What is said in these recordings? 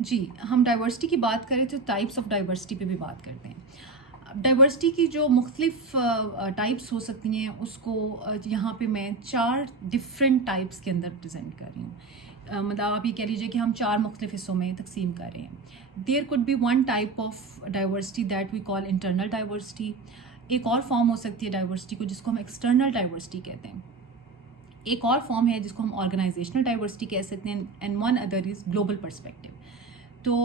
جی، ہم ڈائیورسٹی کی بات کریں تو ٹائپس آف ڈائیورسٹی پہ بھی بات کرتے ہیں. ڈائیورسٹی کی جو مختلف ٹائپس ہو سکتی ہیں اس کو یہاں پہ میں 4 ڈفرینٹ ٹائپس کے اندر پریزنٹ کر رہی ہوں. مطلب آپ یہ کہہ لیجیے کہ ہم 4 مختلف حصوں میں تقسیم کر رہے ہیں. There could be one type of diversity that we call internal diversity. ایک اور فارم ہو سکتی ہے ڈائیورسٹی کو جس کو ہم ایکسٹرنل ڈائیورسٹی کہتے ہیں. ایک اور فارم ہے جس کو ہم آرگنائزیشنل ڈائیورسٹی کہہ سکتے ہیں. And one other is global perspective. تو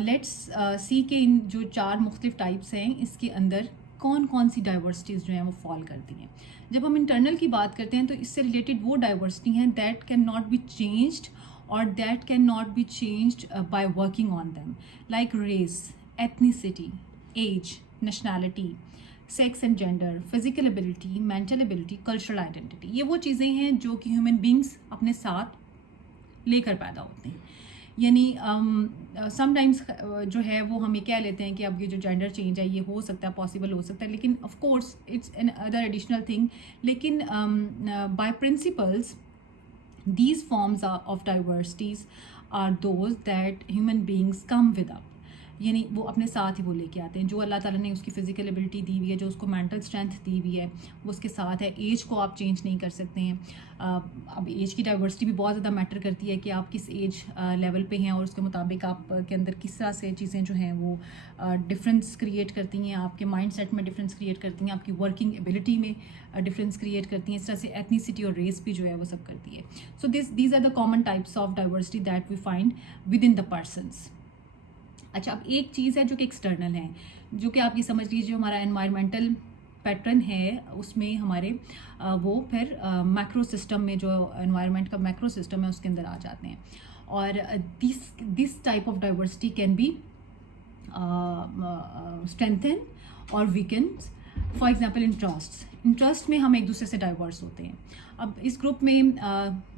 لیٹس سی کہ ان جو 4 مختلف ٹائپس ہیں اس کے اندر کون کون سی ڈائیورسٹیز جو ہیں وہ فال کرتی ہیں. جب ہم انٹرنل کی بات کرتے ہیں تو اس سے ریلیٹڈ وہ ڈائیورسٹی ہیں that can not be changed اور that can not be changed by working on them, like race, ethnicity, age, nationality, sex and gender, physical ability, mental ability, cultural identity. یہ وہ چیزیں ہیں جو کہ ہیومن بینگس اپنے ساتھ لے کر پیدا ہوتے ہیں. یعنی سم ٹائمس جو ہے وہ ہم یہ کہہ لیتے ہیں کہ اب یہ جو جینڈر چینج ہے یہ ہو سکتا ہے, پاسبل ہو سکتا ہے, لیکن of course it's another additional thing. لیکن by principles these forms of diversities are those that human beings come with up. یعنی وہ اپنے ساتھ ہی وہ لے کے آتے ہیں. جو اللہ تعالیٰ نے اس کی فزیکل ایبلٹی دی ہوئی ہے, جو اس کو مینٹل اسٹرینتھ دی ہوئی ہے, وہ اس کے ساتھ ہے. ایج کو آپ چینج نہیں کر سکتے ہیں. اب ایج کی ڈائیورسٹی بھی بہت زیادہ میٹر کرتی ہے کہ آپ کس ایج لیول پہ ہیں اور اس کے مطابق آپ کے اندر کس طرح سے چیزیں جو ہیں وہ ڈفرینس کریٹ کرتی ہیں, آپ کے مائنڈ سیٹ میں ڈفرینس کریٹ کرتی ہیں, آپ کی ورکنگ ایبلٹی میں ڈفرینس کریٹ کرتی ہیں. اس طرح سے ایتھنیسٹی اور ریس بھی جو ہے وہ سب کرتی ہے. So these are the common types of diversity that we find within the persons. اچھا, اب ایک چیز ہے جو کہ ایکسٹرنل ہے, جو کہ آپ یہ سمجھ لیجیے جو ہمارا انوائرمنٹل پیٹرن ہے اس میں ہمارے وہ پھر میکرو سسٹم میں, جو انوائرمنٹ کا میکرو سسٹم ہے اس کے اندر آ جاتے ہیں. اور this type of diversity can be strengthen or weakened. For example interest میں ہم ایک دوسرے سے ڈائیورس ہوتے ہیں. اب اس گروپ میں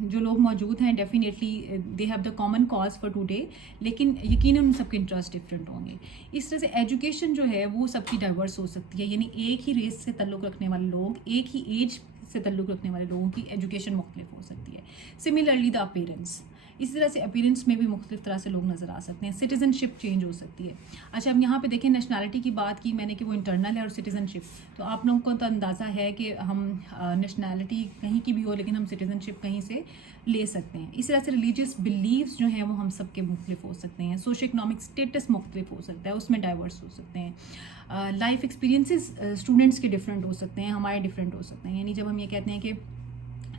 جو لوگ موجود ہیں definitely they have the common cause for today, لیکن یقیناً ان سب کے انٹرسٹ ڈفرینٹ ہوں گے. اس طرح سے ایجوکیشن جو ہے وہ سب کی ڈائیورس ہو سکتی ہے. یعنی ایک ہی ریس سے تعلق رکھنے والے لوگ, ایک ہی ایج سے تعلق رکھنے والے لوگوں کی ایجوکیشن مختلف ہو سکتی ہے. سملرلی دا اپیرنس, اسی طرح سے اپیرنس میں بھی مختلف طرح سے لوگ نظر آ سکتے ہیں. سٹیزن شپ چینج ہو سکتی ہے. اچھا, اب یہاں پہ دیکھیں نیشنلٹی کی بات کی میں نے کہ وہ انٹرنل ہے اور سٹیزن شپ, تو آپ لوگوں کو تو اندازہ ہے کہ ہم نیشنلٹی کہیں کی بھی ہو لیکن ہم سٹیزن شپ کہیں سے لے سکتے ہیں. اس طرح سے ریلیجیس بلیفس جو ہیں وہ ہم سب کے مختلف ہو سکتے ہیں. سوشو اکنامک اسٹیٹس مختلف ہو سکتا ہے, اس میں ڈائیورس ہو سکتے ہیں. لائف ایکسپیرینسز اسٹوڈنٹس کے ڈفرینٹ ہو سکتے ہیں, ہمارے ڈفرینٹ ہو سکتے ہیں. یعنی جب ہم یہ کہتے ہیں کہ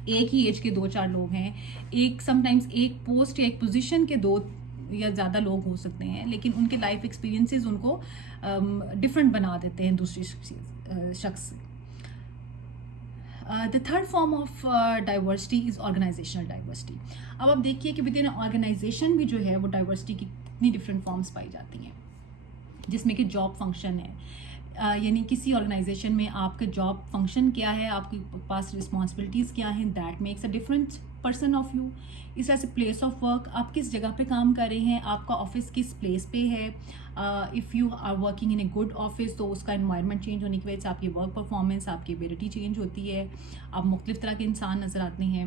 ایک ہی ایج کے 2-4 لوگ ہیں, ایک سم ٹائمس ایک پوسٹ یا ایک پوزیشن کے 2 یا زیادہ لوگ ہو سکتے ہیں, لیکن ان کے لائف ایکسپیرینسز ان کو ڈفرینٹ بنا دیتے ہیں دوسری شخص سے. The third form of diversity is organizational diversity. اب آپ دیکھیے کہ ود ان آرگنائزیشن بھی جو ہے وہ ڈائیورسٹی کی کتنی ڈفرینٹ فارمس پائی جاتی ہیں, جس میں کہ جاب فنکشن ہے. یعنی کسی آرگنائزیشن میں آپ کا جاب فنکشن کیا ہے, آپ کے پاس رسپانسبلٹیز کیا ہیں, that makes a different person of you. اس طرح سے پلیس آف ورک, آپ کس جگہ پہ کام کر رہے ہیں, آپ کا آفس کس پلیس پہ ہے. If you are working in a good office تو اس کا انوائرمنٹ چینج ہونے کی وجہ سے آپ کی ورک پرفارمنس, آپ کی ایبلٹی چینج ہوتی ہے, آپ مختلف طرح کے انسان نظر آتے ہیں.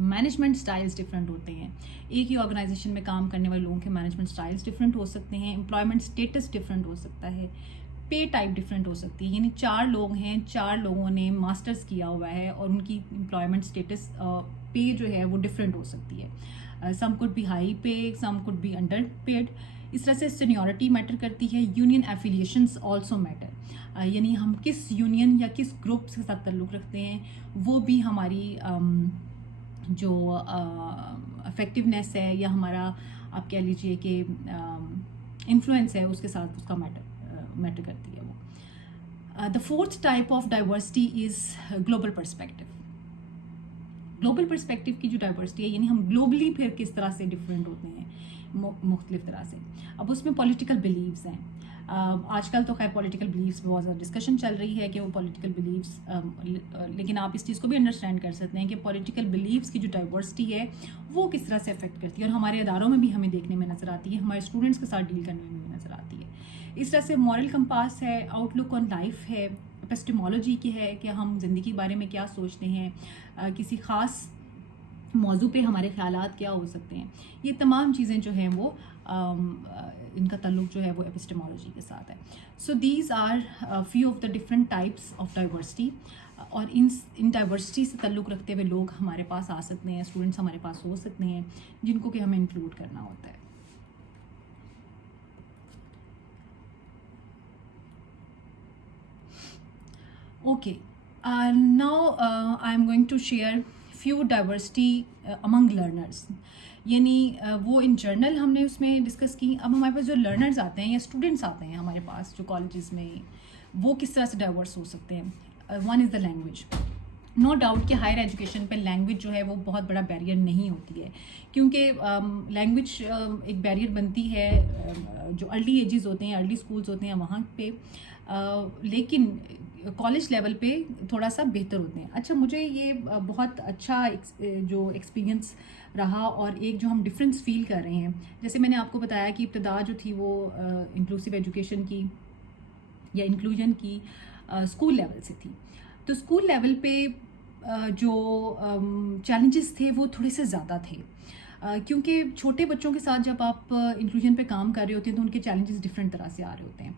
مینجمنٹ اسٹائلس ڈفرینٹ ہوتے ہیں. ایک ہی آرگنائزیشن میں کام کرنے والے لوگوں کے مینجمنٹ اسٹائلس ڈفرینٹ ہو سکتے ہیں. امپلائمنٹ اسٹیٹس ڈفرینٹ ہو سکتا ہے. پے ٹائپ ڈفرینٹ ہو سکتی ہے. یعنی 4 لوگ ہیں, 4 لوگوں نے ماسٹرز کیا ہوا ہے اور ان کی امپلائمنٹ اسٹیٹس پے جو ہے وہ ڈفرینٹ ہو سکتی ہے. Some could be high pay, some could be underpaid. اس طرح سے سینیورٹی میٹر کرتی ہے. Union affiliations also matter. یعنی ہم کس یونین یا کس گروپ کے ساتھ تعلق رکھتے ہیں وہ بھی ہماری جو افیکٹونیس ہے یا ہمارا آپ کہہ لیجیے کہ انفلوئنس ہے اس کے ساتھ اس کا میٹر کرتی ہے وہ. The fourth type of diversity is global perspective. Global perspective کی جو ڈائیورسٹی ہے یعنی ہم گلوبلی پھر کس طرح سے ڈفرینٹ ہوتے ہیں مختلف طرح سے. اب اس میں پولیٹیکل بلیفز ہیں. آج کل تو خیر پولیٹیکل بلیفس پہ بہت زیادہ ڈسکشن چل رہی ہے کہ وہ پولیٹیکل بلیفس, لیکن آپ اس چیز کو بھی انڈرسٹینڈ کر سکتے ہیں کہ پولیٹیکل بلیفس کی جو ڈائیورسٹی ہے وہ کس طرح سے افیکٹ کرتی ہے, اور ہمارے اداروں میں بھی ہمیں دیکھنے میں نظر آتی ہے, ہمارے اسٹوڈنٹس کے ساتھ ڈیل کرنے میں بھی نظر آتی ہے. اس طرح سے مورل کمپاس ہے, آؤٹ لک آن لائف ہے, ایپسٹیمولوجی کی ہے کہ ہم زندگی کے بارے میں کیا سوچتے ہیں, کسی خاص موضوع پہ ہمارے خیالات کیا ہو سکتے ہیں. یہ تمام چیزیں جو ہیں وہ ان کا تعلق جو ہے وہ ایپسٹیمولوجی کے ساتھ ہے. So these are few of the different types of diversity, اور ان ڈائیورسٹی سے تعلق رکھتے ہوئے لوگ ہمارے پاس آ سکتے ہیں, اسٹوڈنٹس ہمارے پاس ہو سکتے ہیں جن کو کہ ہمیں انکلوڈ کرنا ہوتا ہے. Okay, now I am going to share few diversity among learners, یعنی وہ ان جرنل ہم نے اس میں ڈسکس کی. اب ہمارے پاس جو لرنرز آتے ہیں یا اسٹوڈنٹس آتے ہیں ہمارے پاس جو کالجز میں, وہ کس طرح سے ڈائیورس ہو سکتے ہیں. One is the language. No doubt کہ ہائر ایجوکیشن پہ لینگویج جو ہے وہ بہت بڑا بیریئر نہیں ہوتی ہے, کیونکہ لینگویج ایک بیریئر بنتی ہے جو ارلی ایجز ہوتے ہیں, ارلی اسکولز ہوتے ہیں وہاں پہ, لیکن کالج لیول پہ تھوڑا سا بہتر ہوتے ہیں. اچھا, مجھے یہ بہت اچھا جو ایکسپیرینس رہا, اور ایک جو ہم ڈفرینس فیل کر رہے ہیں, جیسے میں نے آپ کو بتایا کہ ابتدا جو تھی وہ انکلوسیو ایجوکیشن کی یا انکلوژن کی اسکول لیول سے تھی. تو اسکول لیول پہ جو چیلنجز تھے وہ تھوڑے سے زیادہ تھے, کیونکہ چھوٹے بچوں کے ساتھ جب آپ انکلوژن پہ کام کر رہے ہوتے ہیں تو ان کے چیلنجز ڈفرینٹ طرح سے آ رہے ہوتے ہیں.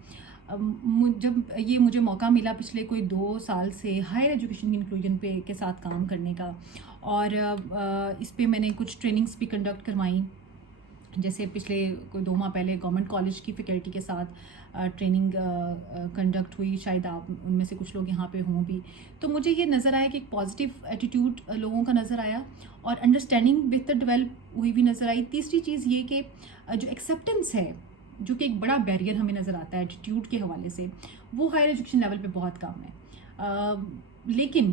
جب یہ مجھے موقع ملا پچھلے کوئی 2 سال سے ہائر ایجوکیشن کی انکلوژن پہ کے ساتھ کام کرنے کا, اور اس پہ میں نے کچھ ٹریننگز بھی کنڈکٹ کروائیں, جیسے پچھلے کوئی 2 ماہ پہلے گورنمنٹ کالج کی فیکلٹی کے ساتھ ٹریننگ کنڈکٹ ہوئی, شاید آپ ان میں سے کچھ لوگ یہاں پہ ہوں بھی. تو مجھے یہ نظر آیا کہ ایک پازیٹیو ایٹیٹیوڈ لوگوں کا نظر آیا, اور انڈرسٹینڈنگ بہتر ڈیولپ ہوئی بھی نظر آئی. تیسری چیز یہ کہ جو ایکسیپٹنس ہے, جو کہ ایک بڑا بیریئر ہمیں نظر آتا ہے ایٹیٹیوڈ کے حوالے سے, وہ ہائر ایجوکیشن لیول پہ بہت کم ہے. لیکن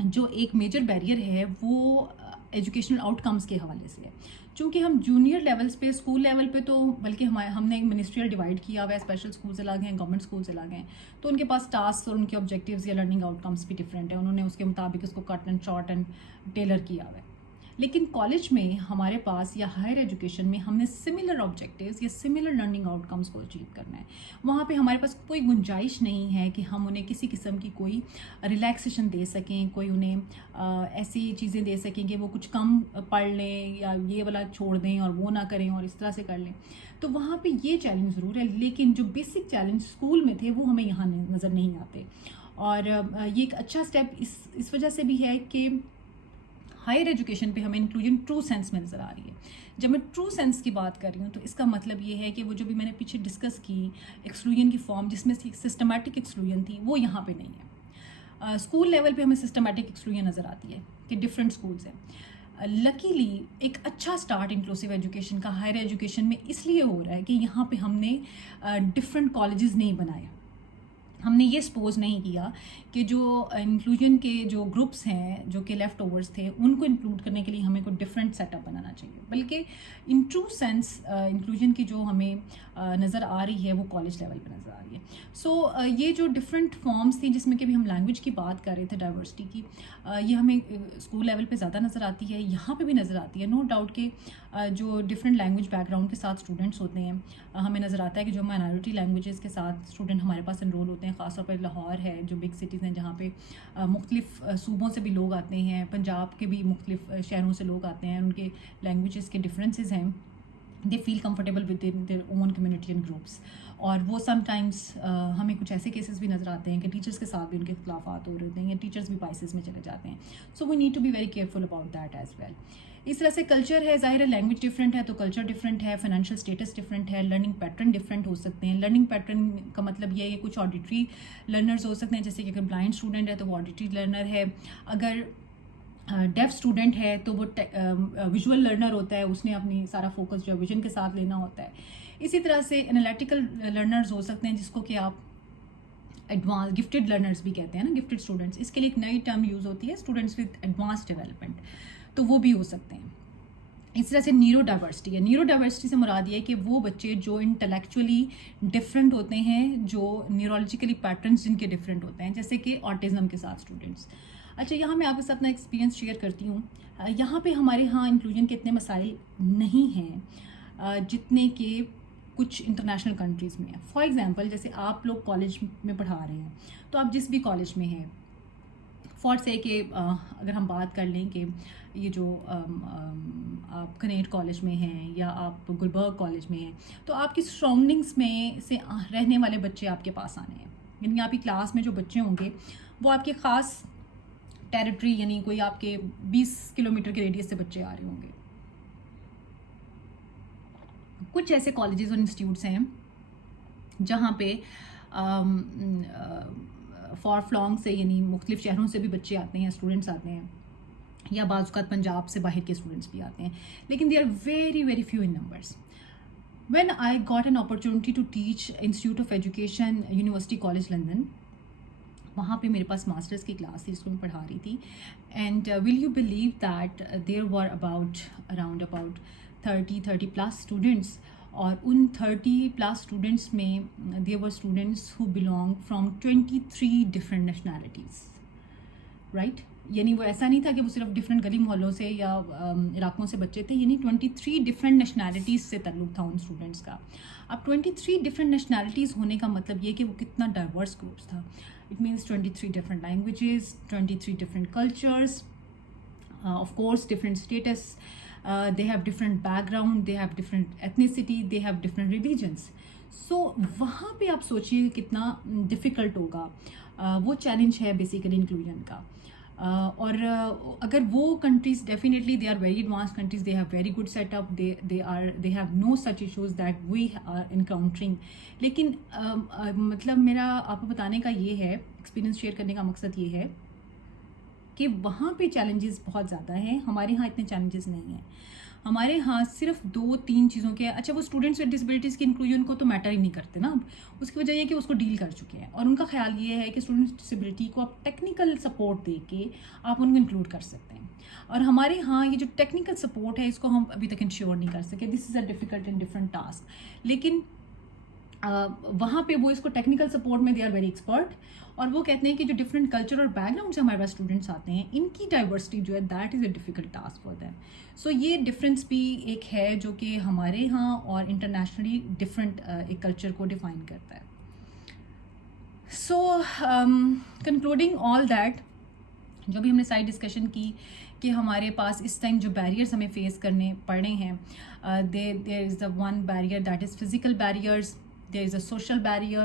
جو ایک میجر بیریئر ہے وہ ایجوکیشنل آؤٹ کمز کے حوالے سے ہے. چونکہ ہم جونیئر لیولس پہ, اسکول لیول پہ تو بلکہ ہم نے ایک منسٹریل ڈیوائڈ کیا ہوا ہے, اسپیشل اسکولز الگ ہیں, گورنمنٹ اسکولز الگ ہیں, تو ان کے پاس ٹاسک اور ان کے آبجیکٹیوز یا لرننگ آؤٹ کمز بھی ڈفرینٹ ہیں, انہوں نے اس کے مطابق اس کو کٹ اینڈ شارٹ اینڈ ٹیلر کیا ہوا ہے. لیکن کالج میں ہمارے پاس یا ہائر ایجوکیشن میں ہم نے سملر آبجیکٹیوز یا سملر لرننگ آؤٹ کمز کو اچیو کرنا ہے. وہاں پہ ہمارے پاس کوئی گنجائش نہیں ہے کہ ہم انہیں کسی قسم کی کوئی ریلیکسیشن دے سکیں, کوئی انہیں ایسی چیزیں دے سکیں کہ وہ کچھ کم پڑھ لیں یا یہ والا چھوڑ دیں اور وہ نہ کریں اور اس طرح سے کر لیں. تو وہاں پہ یہ چیلنج ضرور ہے, لیکن جو بیسک چیلنج اسکول میں تھے وہ ہمیں یہاں نظر نہیں آتے. اور یہ ایک اچھا اسٹیپ اس وجہ سے بھی ہے کہ ہائر ایجوکیشن پہ ہمیں انکلوژن ٹرو سینس میں نظر آ رہی ہے. جب میں ٹرو سینس کی بات کر رہی ہوں تو اس کا مطلب یہ ہے کہ وہ جو بھی میں نے پیچھے ڈسکس کی ایکسکلوژن کی فارم, جس میں سے ایک سسٹمیٹک ایکسکلوژن تھی, وہ یہاں پہ نہیں ہے. اسکول لیول پہ ہمیں سسٹمیٹک ایکسکلوژن نظر آتی ہے کہ ڈفرینٹ اسکولز ہیں. لکیلی ایک اچھا اسٹارٹ انکلوسیو ایجوکیشن کا ہائر ایجوکیشن میں اس لیے ہو رہا ہے کہ یہاں پہ ہم نے ڈفرینٹ کالجز نہیں بنائے. ہم نے یہ سپوز نہیں کیا کہ جو انکلوژن کے جو گروپس ہیں جو کہ لیفٹ اوورس تھے ان کو انکلوڈ کرنے کے لیے ہمیں کوئی ڈفرینٹ سیٹ اپ بنانا چاہیے, بلکہ ان ٹرو سینس انکلوژن کی جو ہمیں نظر آ رہی ہے وہ کالج لیول پہ نظر آ رہی ہے. سو یہ جو ڈفرینٹ فارمس تھیں جس میں کہ بھی ہم لینگویج کی بات کر رہے تھے ڈائیورسٹی کی, یہ ہمیں اسکول لیول پہ زیادہ نظر آتی ہے, یہاں پہ بھی نظر آتی ہے. نو ڈاؤٹ کہ جو ڈفرینٹ لینگویج بیک گراؤنڈ کے ساتھ اسٹوڈنٹس ہوتے ہیں, ہمیں نظر آتا ہے کہ جو مائنورٹی لینگویجز کے ساتھ اسٹوڈنٹ ہمارے پاس انرول ہوتے ہیں, خاص طور پہ لاہور ہے جو بگ سٹیز ہیں جہاں پہ مختلف صوبوں سے بھی لوگ آتے ہیں, پنجاب کے بھی مختلف شہروں سے لوگ آتے ہیں, ان کے لینگویجز کے ڈفرینسز ہیں. They feel comfortable with in their own community and groups. اور وہ سم ٹائمس ہمیں کچھ ایسے کیسز بھی نظر آتے ہیں کہ ٹیچرس کے ساتھ بھی ان کے اختلافات ہو رہے ہوتے ہیں یا ٹیچرس بھی بائسز میں چلے جاتے ہیں. So we need to be very careful about that as well. اس طرح سے کلچر ہے, ظاہر ہے لینگویج ڈفرینٹ ہے تو کلچر ڈفرینٹ ہے, فائنینشیل اسٹیٹس ڈفرینٹ ہے, لرننگ پیٹرن ڈفرینٹ ہو سکتے ہیں. لرننگ پیٹرن کا مطلب یہ ہے کہ کچھ آڈیٹری لرنرز ہو سکتے ہیں, جیسے کہ اگر بلائنڈ اسٹوڈنٹ ہے تو وہ آڈیٹری لرنر ہے, اگر ڈیف اسٹوڈنٹ ہے تو وہ ویژول لرنر ہوتا ہے, اس نے اپنی سارا فوکس جو ویژن کے ساتھ لینا ہوتا ہے. اسی طرح سے انالیٹیکل لرنرز ہو سکتے ہیں جس کو کہ آپ ایڈوانس گفٹیڈ لرنرز بھی کہتے ہیں نا, گفٹیڈ اسٹوڈنٹس. اس کے لیے ایک نئی ٹرم یوز ہوتی ہے اسٹوڈنٹس ود ایڈوانس ڈیولپمنٹ, تو وہ بھی ہو سکتے ہیں. اس طرح سے نیورو ڈائیورسٹی ہے. نیورو ڈائیورسٹی سے مراد یہ ہے کہ وہ بچے جو انٹلیکچولی ڈفرینٹ ہوتے ہیں, جو نیورولوجیکلی پیٹرنس جن کے ڈفرینٹ ہوتے ہیں, جیسے کہ آٹزم کے ساتھ اسٹوڈنٹس. اچھا, یہاں میں آپ کے ساتھ اپنا ایکسپیرینس شیئر کرتی ہوں. یہاں پہ ہمارے ہاں انکلوژن کے اتنے مسائل نہیں ہیں جتنے کہ کچھ انٹرنیشنل کنٹریز میں ہیں. فار ایگزامپل جیسے آپ لوگ کالج میں پڑھا رہے ہیں تو آپ جس بھی کالج میں ہیں, فار سے کہ اگر ہم بات کر لیں کہ یہ جو آپ کنیٹ کالج میں ہیں یا آپ گلبرگ کالج میں ہیں تو آپ کی سراؤنڈنگس میں سے رہنے والے بچے آپ کے پاس آنے ہیں. یعنی آپ کی کلاس میں جو بچے ہوں گے وہ آپ کے خاص ٹیریٹری یعنی کوئی آپ کے 20 کلومیٹر کے ریڈیس سے بچے آ رہے ہوں گے. کچھ ایسے کالجز اور انسٹیٹیوٹس ہیں جہاں پہ فار فلانگ سے یعنی مختلف شہروں سے بھی بچے آتے ہیں, اسٹوڈنٹس آتے ہیں, یا بعض اوقات پنجاب سے باہر کے اسٹوڈنٹس بھی آتے ہیں, لیکن they are very very few in numbers. When I got an opportunity to teach Institute of Education University College London, وہاں پہ میرے پاس ماسٹرس کی کلاس تھی جس کو میں پڑھا رہی تھی. And will you believe that there were around about 30+ students, اور ان 30+ اسٹوڈنٹس میں there were students who belong from 23 different nationalities, right. یعنی وہ ایسا نہیں تھا کہ وہ صرف ڈفرینٹ گلی محلوں سے یا علاقوں سے بچے تھے, یعنی 23 ڈفرینٹ نیشنلٹیز سے تعلق تھا ان اسٹوڈنٹس کا. اب 23 ڈفرینٹ نیشنلٹیز ہونے کا مطلب یہ کہ وہ کتنا ڈائیورس گروپس تھا. It means 23 different languages, 23 different cultures, of course different states, they have different background, they have different ethnicity, they have different religions. So وہاں پہ آپ سوچیے کتنا ڈیفیکلٹ ہوگا. وہ چیلنج ہے بیسیکلی انکلوژن کا. اور اگر وہ countries definitely they are very advance countries, they have very good set up, they have no such issues that we are encountering. لیکن مطلب میرا آپ کو بتانے کا یہ ہے, ایکسپیرینس شیئر کرنے کا مقصد یہ ہے کہ وہاں پہ چیلنجز بہت زیادہ ہیں, ہمارے ہاں اتنے چیلنجز نہیں ہیں. ہمارے ہاں صرف 2-3 چیزوں کے, اچھا وہ اسٹوڈنٹس ود ڈسبلٹیز کی انکلوژن کو تو میٹر ہی نہیں کرتے نا, اس کی وجہ یہ کہ اس کو ڈیل کر چکے ہیں, اور ان کا خیال یہ ہے کہ اسٹوڈنٹس ڈسبلٹی کو آپ ٹیکنیکل سپورٹ دے کے آپ ان کو انکلوڈ کر سکتے ہیں. اور ہمارے ہاں یہ جو ٹیکنیکل سپورٹ ہے اس کو ہم ابھی تک انشور نہیں کر سکے. This is a difficult and different task. لیکن وہاں پہ وہ اس کو ٹیکنیکل سپورٹ میں دے آر ویری ایکسپرٹ, اور وہ کہتے ہیں کہ جو ڈفرینٹ کلچر اور بیک گراؤنڈ سے ہمارے پاس اسٹوڈنٹس آتے ہیں ان کی ڈائیورسٹی جو ہے that is a difficult task for them. So یہ ڈفرینس بھی ایک ہے جو کہ ہمارے ہاں اور انٹرنیشنلی ڈفرینٹ ایک کلچر کو ڈیفائن کرتا ہے. سو کنکلوڈنگ آل دیٹ, جو بھی ہم نے سائڈ ڈسکشن کی کہ ہمارے پاس اس ٹائم جو بیریئرس ہمیں فیس کرنے پڑ رہے ہیں, there is the one barrier that is physical barriers, there is a social barrier,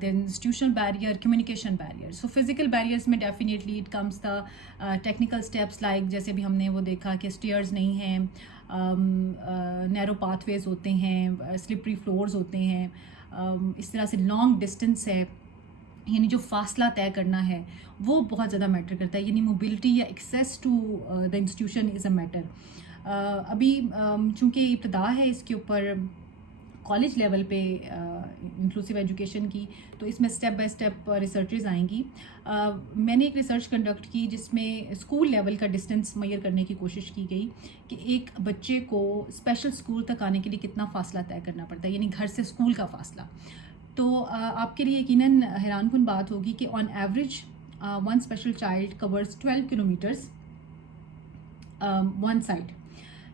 there is institutional barrier, communication barrier. So physical barriers میں definitely it comes the technical steps like جیسے بھی ہم نے وہ دیکھا کہ stairs نہیں ہیں, narrow pathways ہوتے ہیں, slippery floors ہوتے ہیں, اس طرح سے long distance ہے, یعنی جو فاصلہ طے کرنا ہے وہ بہت زیادہ میٹر کرتا ہے. یعنی موبلٹی یا access to the institution is a matter. ابھی چونکہ ابتدا ہے اس کے اوپر کالج لیول پہ انکلوسیو ایجوکیشن کی, تو اس میں اسٹیپ بائی اسٹیپ ریسرچز آئیں گی. میں نے ایک ریسرچ کنڈکٹ کی جس میں اسکول لیول کا ڈسٹینس میئر کرنے کی کوشش کی گئی کہ ایک بچے کو اسپیشل اسکول تک آنے کے لیے کتنا فاصلہ طے کرنا پڑتا ہے, یعنی گھر سے اسکول کا فاصلہ. تو آپ کے لیے یقیناً حیران کن بات ہوگی کہ on average one special child covers 12 kilometres one side,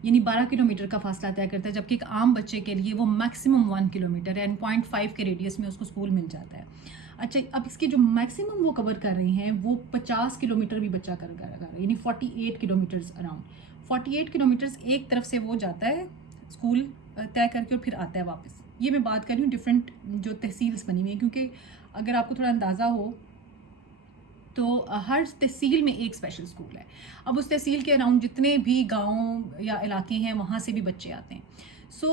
یعنی 12 کلومیٹر کا فاصلہ طے کرتا ہے, جبکہ ایک عام بچے کے لیے وہ میکسیمم 1 کلومیٹر ہے, اینڈ 0.5 کے ریڈیس میں اس کو اسکول مل جاتا ہے. اچھا, اب اس کے جو میکسیمم وہ کور کر رہے ہیں وہ 50 کلومیٹر بھی بچہ کر رہا ہے, یعنی 48 کلومیٹرز اراؤنڈ. 48 کلومیٹرز ایک طرف سے وہ جاتا ہے اسکول طے کر کے اور پھر آتا ہے واپس. یہ میں بات کر رہی ہوں ڈفرینٹ جو تحصیلس بنی ہوئی ہیں, کیونکہ اگر آپ کو تھوڑا اندازہ ہو تو ہر تحصیل میں ایک اسپیشل اسکول ہے. اب اس تحصیل کے اراؤنڈ جتنے بھی گاؤں یا علاقے ہیں وہاں سے بھی بچے آتے ہیں. سو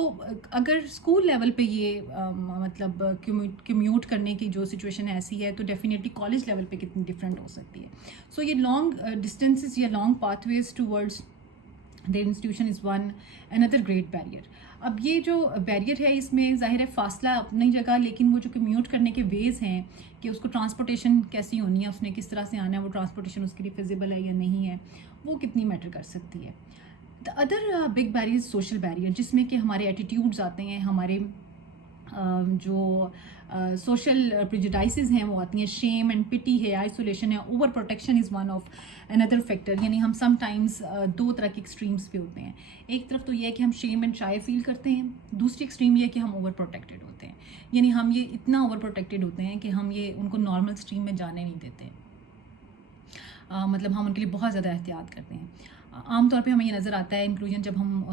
اگر اسکول لیول پہ یہ مطلب کمیوٹ کرنے کی جو سچویشن ایسی ہے تو ڈیفینیٹلی کالج لیول پہ کتنی ڈفرینٹ ہو سکتی ہے. سو یہ لانگ ڈسٹینسز یا long pathways towards their institution is one another great barrier. اب یہ جو بیریئر ہے اس میں ظاہر ہے فاصلہ اپنی جگہ, لیکن وہ جو کمیوٹ کرنے کے ویز ہیں کہ اس کو ٹرانسپورٹیشن کیسی ہونی ہے, اس نے کس طرح سے آنا ہے, وہ ٹرانسپورٹیشن اس کے لیے فیزیبل ہے یا نہیں ہے, وہ کتنی میٹر کر سکتی ہے. The other big barrier social barrier, جس میں کہ ہمارے ایٹیٹیوڈز آتے ہیں, ہمارے جو سوشل پریجوڈائسز ہیں وہ آتی ہیں, شیم اینڈ پٹی ہے, آئسولیشن ہے, over protection is one of another factor. یعنی ہم سم ٹائمز 2 طرح کے ایکسٹریمس پہ ہوتے ہیں. ایک طرف تو یہ ہے کہ ہم شیم اینڈ شائے فیل کرتے ہیں, دوسری ایکسٹریم یہ ہے کہ ہم اوور پروٹیکٹیڈ ہوتے ہیں, یعنی ہم یہ اتنا اوور پروٹیکٹیڈ ہوتے ہیں کہ ہم یہ ان کو نارمل اسٹریم میں جانے نہیں دیتے. مطلب ہم ان کے لیے بہت زیادہ احتیاط کرتے ہیں. عام طور پہ ہمیں یہ نظر آتا ہے انکلوژن جب ہم